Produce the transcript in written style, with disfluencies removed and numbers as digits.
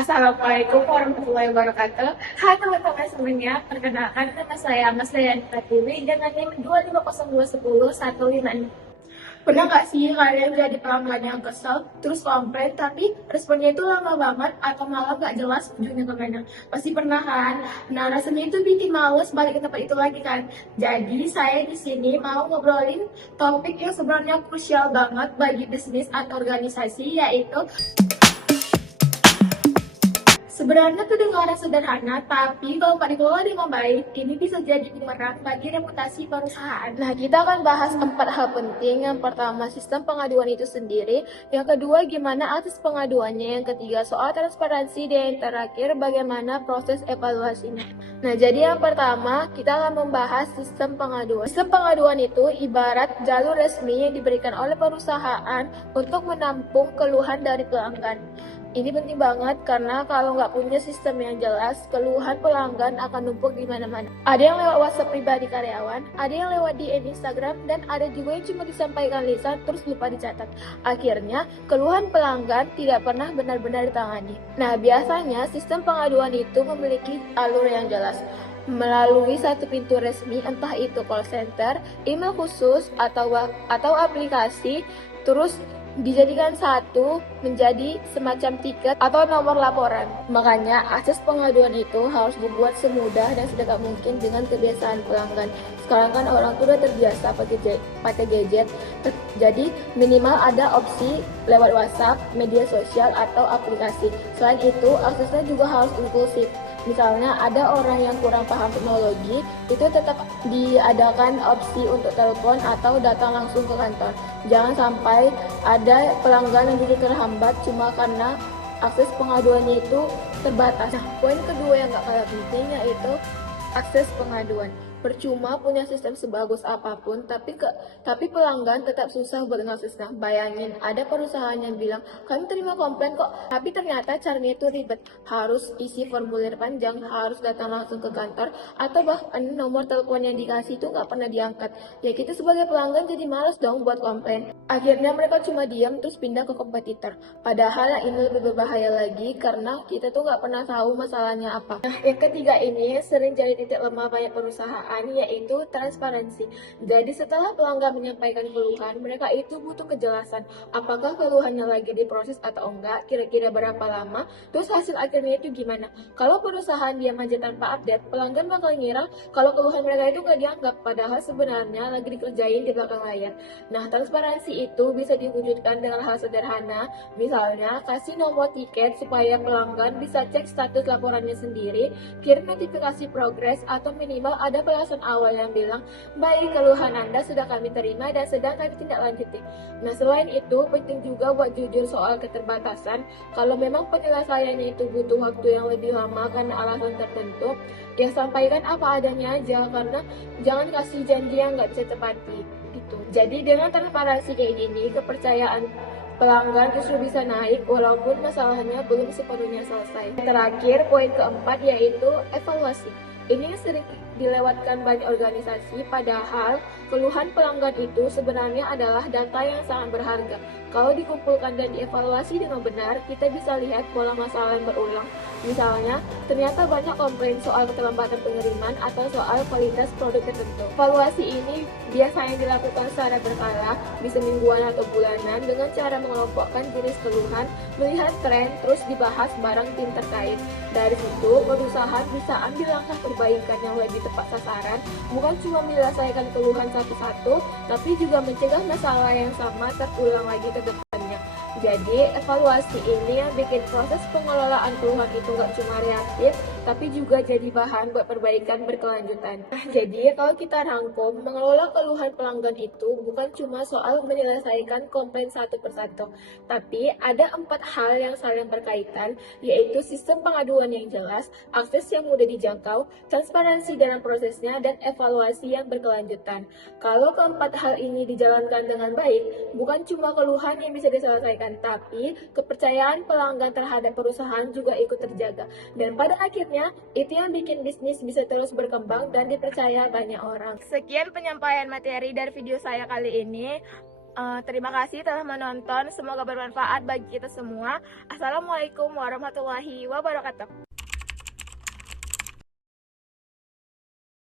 Assalamualaikum warahmatullahi wabarakatuh. Hai teman-teman semuanya, perkenalkan nama saya Mas Dayani Pratiwi dengan NIM 2502156. Pernah nggak sih kalian jadi pelanggan yang kesel, terus komplain, tapi responnya itu lama banget atau malah nggak jelas ujungnya kemana? Pasti pernah kan? Nah, rasanya itu bikin males balik ke tempat itu lagi kan? Jadi saya di sini mau ngobrolin topik yang sebenarnya krusial banget bagi bisnis atau organisasi, yaitu sebenarnya kedengaran sederhana, tapi kalau nggak dikelola dengan baik, ini bisa jadi bumerang bagi reputasi perusahaan. Nah, kita akan bahas 4 hal penting. Yang pertama, sistem pengaduan itu sendiri. Yang kedua, gimana akses pengaduannya. Yang ketiga, soal transparansi. Dan yang terakhir, bagaimana proses evaluasinya. Nah, jadi yang pertama, kita akan membahas sistem pengaduan. Sistem pengaduan itu ibarat jalur resmi yang diberikan oleh perusahaan untuk menampung keluhan dari pelanggan. Ini penting banget karena kalau nggak punya sistem yang jelas, keluhan pelanggan akan numpuk di mana-mana. Ada yang lewat WhatsApp pribadi karyawan, ada yang lewat DM Instagram, dan ada juga yang cuma disampaikan lisan terus lupa dicatat. Akhirnya, keluhan pelanggan tidak pernah benar-benar ditangani. Nah, biasanya sistem pengaduan itu memiliki alur yang jelas melalui satu pintu resmi, entah itu call center, email khusus, atau aplikasi, terus dijadikan satu menjadi semacam tiket atau nomor laporan. Makanya akses pengaduan itu harus dibuat semudah dan sedekat mungkin dengan kebiasaan pelanggan. Sekarang kan orang tuh udah terbiasa pakai gadget, jadi minimal ada opsi lewat WhatsApp, media sosial, atau aplikasi. Selain itu, aksesnya juga harus inklusif. Misalnya ada orang yang kurang paham teknologi, itu tetap diadakan opsi untuk telepon atau datang langsung ke kantor. Jangan sampai ada pelanggan yang jadi terhambat cuma karena akses pengaduannya itu terbatas. Nah, poin kedua yang gak kalah penting yaitu akses pengaduan. Percuma punya sistem sebagus apapun, tapi pelanggan tetap susah buat ngaksesnya. Bayangin, ada perusahaan yang bilang, kami terima komplain kok, tapi ternyata caranya itu ribet. Harus isi formulir panjang, harus datang langsung ke kantor, atau bahkan nomor telepon yang dikasih itu nggak pernah diangkat. Ya kita sebagai pelanggan jadi males dong buat komplain. Akhirnya mereka cuma diam terus pindah ke kompetitor. Padahal yang ini lebih berbahaya lagi karena kita tuh nggak pernah tahu masalahnya apa. Nah, yang ketiga ini sering jadi titik lemah banyak perusahaan, yaitu transparansi. Jadi setelah pelanggan menyampaikan keluhan, mereka itu butuh kejelasan apakah keluhannya lagi diproses atau enggak, kira-kira berapa lama, terus hasil akhirnya itu gimana. Kalau perusahaan diam aja tanpa update, pelanggan bakal ngira kalau keluhan mereka itu nggak dianggap, padahal sebenarnya lagi dikerjain di belakang layar. Nah, transparansi itu bisa diwujudkan dengan hal sederhana, misalnya kasih nomor tiket supaya pelanggan bisa cek status laporannya sendiri, kirim notifikasi progres, atau minimal ada penjelasan awal yang bilang, baik, keluhan Anda sudah kami terima dan sedang kami tindak lanjuti. Nah, selain itu, penting juga buat jujur soal keterbatasan. Kalau memang penyelesaiannya itu butuh waktu yang lebih lama karena alasan tertentu, ya sampaikan apa adanya aja, karena jangan kasih janji yang nggak bisa tepati. Gitu. Jadi dengan transparansi kayak gini, kepercayaan pelanggan justru bisa naik walaupun masalahnya belum sepenuhnya selesai. Terakhir, poin keempat yaitu evaluasi. Ini sering dilewatkan banyak organisasi, padahal keluhan pelanggan itu sebenarnya adalah data yang sangat berharga. Kalau dikumpulkan dan dievaluasi dengan benar, kita bisa lihat pola masalah yang berulang. Misalnya, ternyata banyak komplain soal keterlambatan pengiriman atau soal kualitas produk tertentu. Evaluasi ini biasanya dilakukan secara berkala, bisa mingguan atau bulanan, dengan cara mengelompokkan jenis keluhan, melihat tren, terus dibahas bareng tim terkait. Dari situ, perusahaan bisa ambil langkah perbaikan yang lebih tepat sasaran, bukan cuma menyelesaikan keluhan satu-satu, tapi juga mencegah masalah yang sama terulang lagi ke depannya. Jadi, evaluasi ini yang bikin proses pengelolaan keluhan itu nggak cuma reaktif, tapi juga jadi bahan buat perbaikan berkelanjutan. Nah, jadi kalau kita rangkum, mengelola keluhan pelanggan itu bukan cuma soal menyelesaikan komplain satu persatu, tapi ada 4 hal yang saling berkaitan, yaitu sistem pengaduan yang jelas, akses yang mudah dijangkau, transparansi dalam prosesnya, dan evaluasi yang berkelanjutan. Kalau keempat hal ini dijalankan dengan baik, bukan cuma keluhan yang bisa diselesaikan, tapi kepercayaan pelanggan terhadap perusahaan juga ikut terjaga. Dan pada akhirnya, itu yang bikin bisnis bisa terus berkembang dan dipercaya banyak orang. Sekian penyampaian materi dari video saya kali ini. Terima kasih telah menonton. Semoga bermanfaat bagi kita semua. Assalamualaikum warahmatullahi wabarakatuh.